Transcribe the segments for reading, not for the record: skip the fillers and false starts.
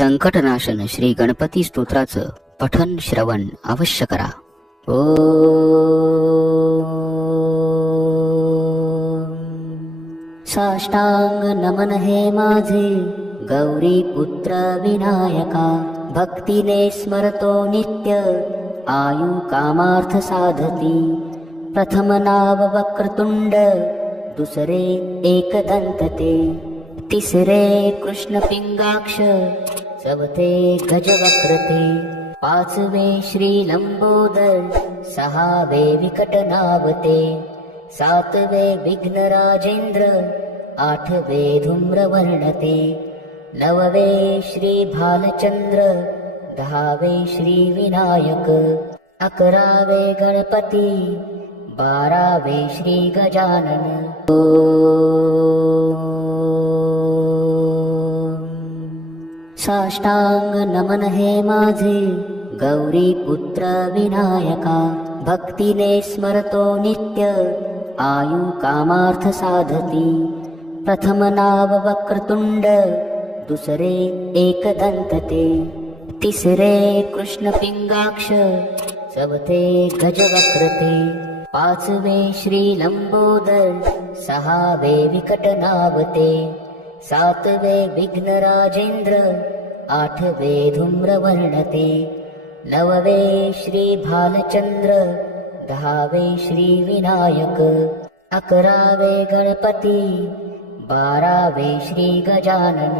संकटनाशन श्री गणपती स्तोत्राचं पठन श्रवण अवश्य करा। साष्टांग नमन हे माझे गौरी पुत्र विनायका, भक्तीने स्मरतो नित्य आयु कामार्थ साधती। प्रथम नाव वक्रतुंड, दुसरे एकदंतते, तिसरे कृष्ण पिंगाक्ष, चौथे गजवक्रते, पाचवे श्री लंबोदर, सहावे विकटनावते, सातवे विघ्नराजेंद्र, आठवे धूम्रवर्णते, नववे श्री भालचंद्र, दहावे श्री विनायक, अकरावे गणपती, बारावे श्री गजानन। साष्टांग नमन हे माझे गौरी पुत्र विनायका, भक्तीने स्मरतो नित्य आयु कामार्थ साधती। प्रथम नाव वक्रतुंड, दुसरे एकदंतते, तिसरे कृष्ण पिंगाक्ष, चौथे गजवक्रते, पाचवे श्री लंबोदर, सहावे विकटनावते, सातवे विघ्नराजेंद्र, आठवे धूम्रवर्णते, नववे श्री भालचंद्र, दहावे श्री विनायक, अकरावे गणपती, बारावे श्री गजानन।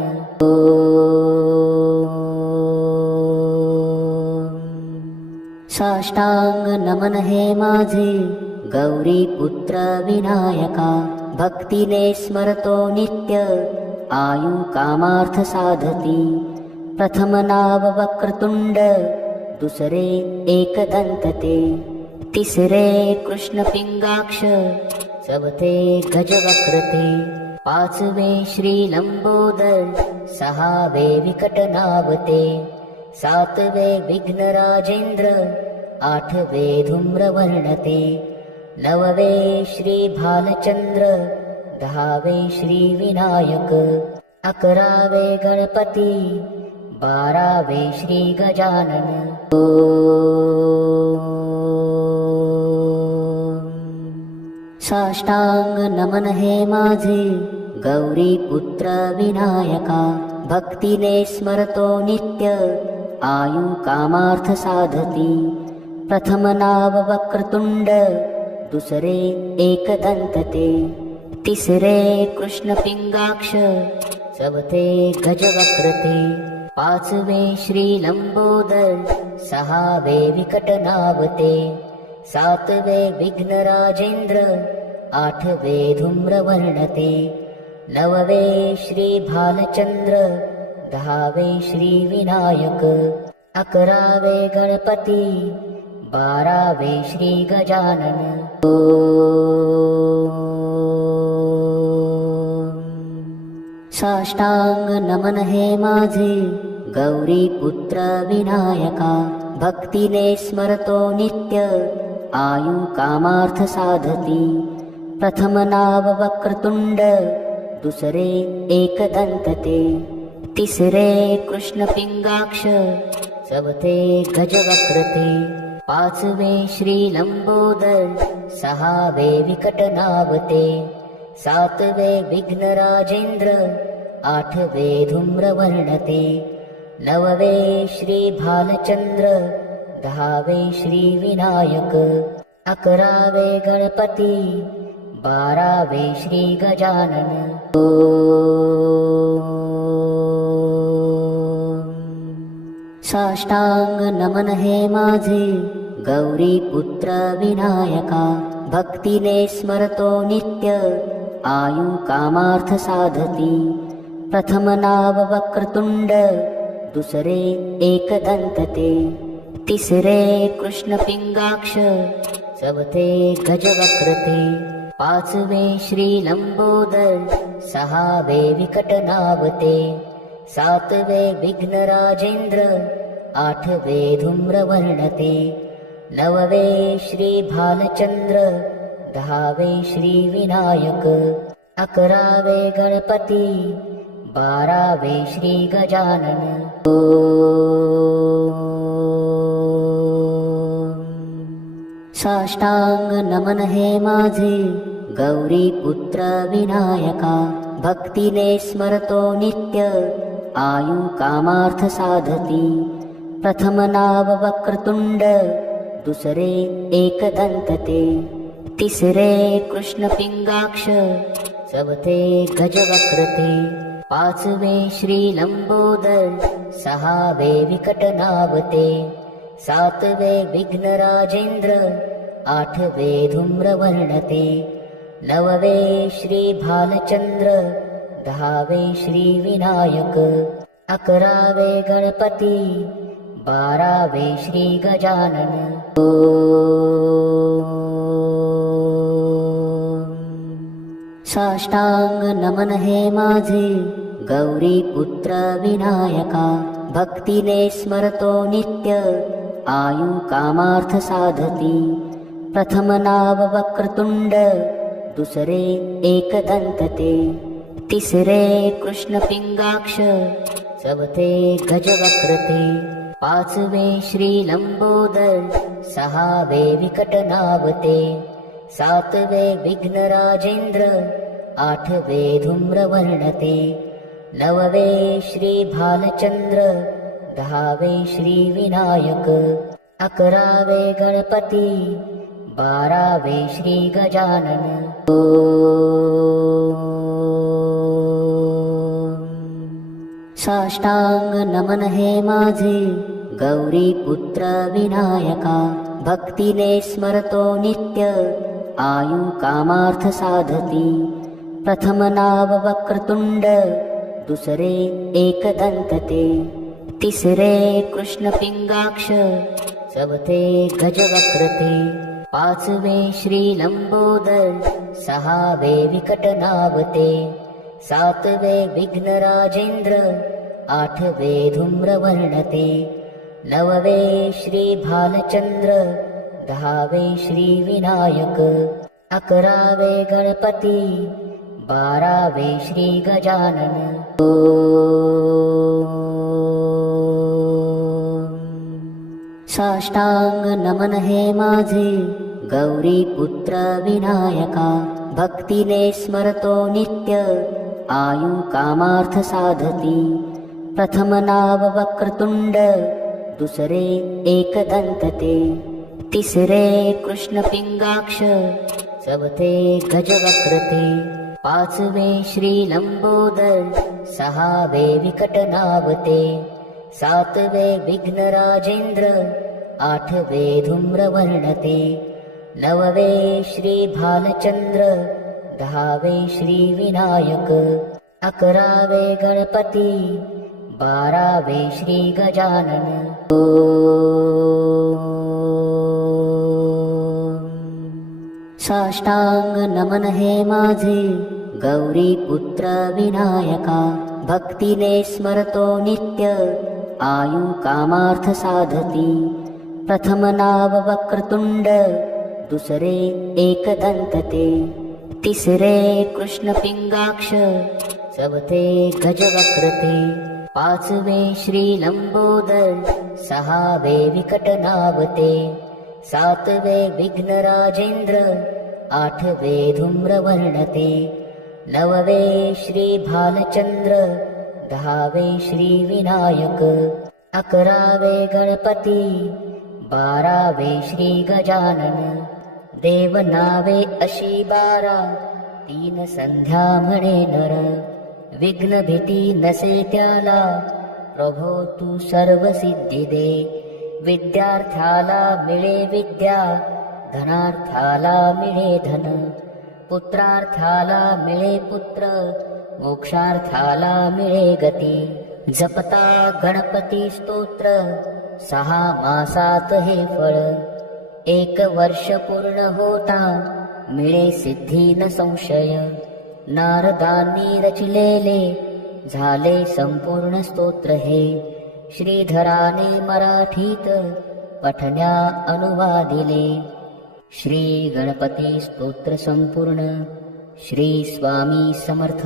साष्टांग नमन हे माझे गौरी पुत्र विनायका, भक्तीने स्मरतो नित्य आयु कामार्थ साधती। प्रथम नाव वक्रतुंड, दुसरे एकदंतते, तिसरे कृष्ण पिंगाक्ष, चौथे गजवक्रते, पाचवे श्री लंबोदर, सहावे विकटनावते, सातवे विघ्नराजेंद्र, आठवे धूम्रवर्णते, नववे श्री भालचंद्र, दहावे श्री विनायक, अकरावे गणपती, बारावे श्री गजानन। साष्टांग नमन हे माझे गौरी पुत्र विनायका, भक्तीने स्मरतो नित्य आयु कामार्थ साधती। प्रथम नाव वक्रतुंड, दुसरे एकदंतते, तिसरे कृष्ण पिंगाक्ष, चौथे गजवक्रते, पाचवे श्री लंबोदर, सहावे विकटनावते, सातवे विघ्नराजेंद्र, आठवे धूम्रवर्णते, नववे श्री भालचंद्र, दहावे श्री विनायक, अकरावे गणपती, बारावे श्री गजानन। साष्टांग नमन हे माझे गौरी पुत्र विनायका, भक्तीने स्मरतो नित्य आयु कामार्थ साधती। प्रथम नाव वक्रतुंड, दुसरे एकदंतते, तिसरे कृष्ण पिंगाक्ष, चौथे गजवक्रते, पाचवे श्री लंबोदर, सहावे विकटनावते, सातवे विघ्नराजेंद्र, आठवे धूम्रवर्णते, नववे श्री भालचंद्र, दहावे श्री विनायक, अकरावे गणपती, बारावे श्री गजानन। साष्टांग नमन हे माझे गौरी पुत्र विनायका, भक्तीने स्मरतो नित्य आयु कामार्थ साधती। प्रथम नाव वक्रतुंड, दुसरे एकदंतते, तिसरे कृष्ण पिंगाक्ष, चौथे गजवक्रते, पाचवे श्री लंबोदर, सहावे विकटनावते, सातवे विघ्नराजेंद्र, आठवे धूम्रवर्णते, नववे श्री भालचंद्र, दहावे श्री विनायक, अकरावे गणपती, 12वे श्री गजानन। साष्टांग नमन हे माझे गौरी पुत्र विनायका, भक्तीने स्मरतो नित्य आयु कामार्थ साधती। प्रथम नाव वक्रतुंड, दुसरे एकदंतते, तिसरे कृष्ण पिंगाक्ष, चौथे गजवक्रते, पाचवे श्री लंबोदर, सहावे विकटनावते, सातवे विघ्नराजेंद्र, आठवे धूम्रवर्णते, नववे श्री भालचंद्र, दहावे श्री विनायक, 11वे गणपती, 12वे श्री गजानन। साष्टांग नमन हे माझे गौरी पुत्र विनायका, भक्तीने स्मरतो नित्य आयु कामार्थ साधती। प्रथम नाव वक्रतुंड, दुसरे एकदंतते, तिसरे कृष्ण पिंगाक्ष, चौथे गजवक्रते, पाचवे श्री लंबोदर, सहावे विकटनावते, सातवे विघ्नराजेंद्र, आठवे धूम्रवर्णते, नववे श्री भालचंद्र, दहावे श्री विनायक, 11वे गणपती, 12वे श्री गजानन। साष्टांग नमन हे माझे गौरी पुत्र विनायका, भक्तीने स्मरतो नित्य आयु कामार्थ साधती। प्रथम नाव वक्रतुंड, दुसरे एकदंतते, तिसरे कृष्ण पिंगाक्ष, चौथे गजवक्रते, पाचवे श्री लंबोदर, सहावे विकटनावते, सातवे विघ्नराजेंद्र, आठवे धूम्रवर्णते, नववे श्री भालचंद्र, दहावे श्री विनायक, 11वे गणपती, 12वे श्री गजानन। साष्टांग नमन हे माझे गौरी पुत्र विनायका, भक्तीने स्मरतो नित्य आयु कामार्थ साधती। प्रथम नाव वक्रतुंड, दुसरे एकदंतते, तिसरे कृष्ण पिंगाक्ष, चौथे गजवक्रते, पाचवे श्री लंबोदर, सहावे विकटनावते, सातवे विघ्नराजेंद्र, आठवे धूम्रवर्णते, नववे श्री भालचंद्र, दहावे श्री विनायक, 11वे गणपती, 12वे श्री गजानन। साष्टांग नमन हे माझे गौरी पुत्र विनायका, भक्तीने स्मरतो नित्य आयु कामार्थ साधती। प्रथम नाव वक्रतुंड, दुसरे एकदंतते, तिसरे कृष्ण पिंगाक्ष, चौथे गजवक्रते, पाचवे श्री लंबोदर, सहावे विकटनावते, सातवे विघ्नराजेंद्र, आठवे धूम्रवर्णते, नववे श्री भालचंद्र, दहावे श्री विनायक, 11वे गणपती, 12वे श्री गजानन। देव नावे अशी 12, 3 संध्या म्हणे नर, विघ्न भीती नसे त्याला, प्रभो तू सर्व सिद्धी दे। विद्यार्थ्याला मिळे विद्या, धनार्थाला मिळे धन, पुत्रार्थाला मिळे पुत्र, मोक्षार्थाला मिळे गती। जपता गणपती स्तोत्र, 6 मासात हे फळ, 1 वर्ष पूर्ण होता मिळे सिद्धी न संशय। नारदांनी रचिलेले झाले संपूर्ण स्तोत्र हे, श्रीधराने मराठीत पठण्या अनुवादिले। श्री गणपती स्तोत्र संपूर्ण। श्री स्वामी समर्थ।